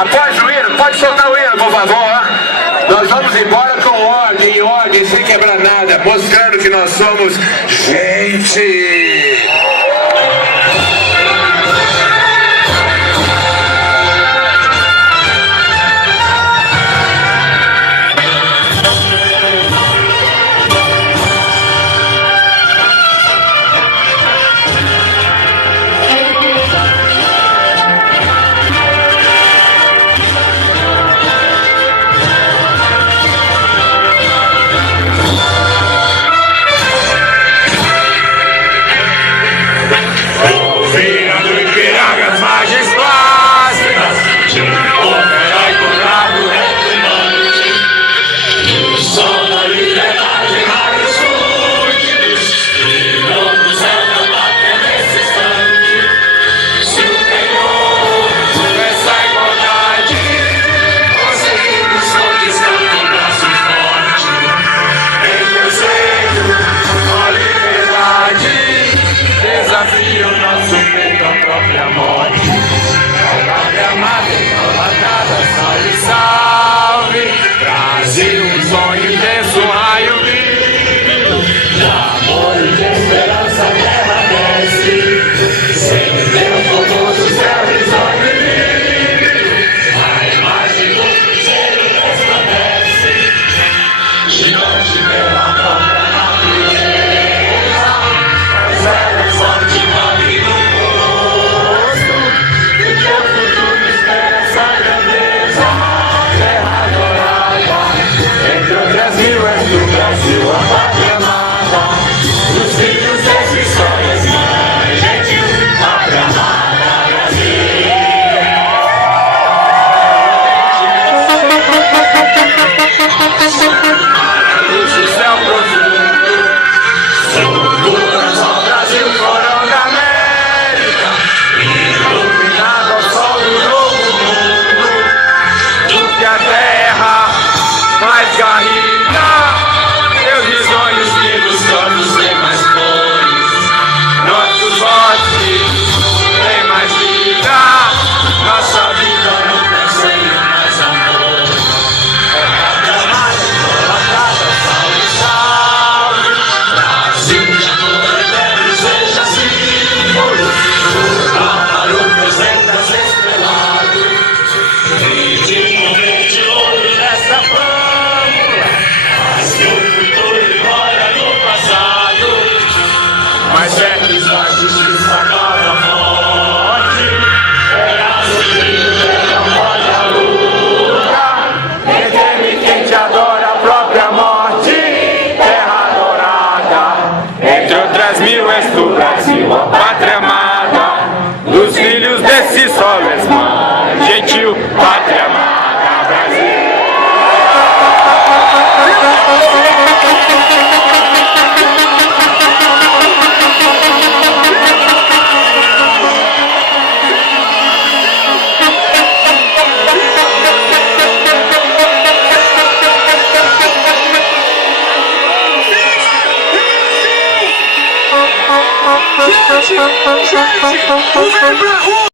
Após o hino, pode soltar o hino, por favor. Nós vamos embora com ordem, sem quebrar nada, mostrando que nós somos gente. Pátria amada, dos filhos desse sol és mãe, gentil, pátria amada, Brasil. Gente, vem pra rua!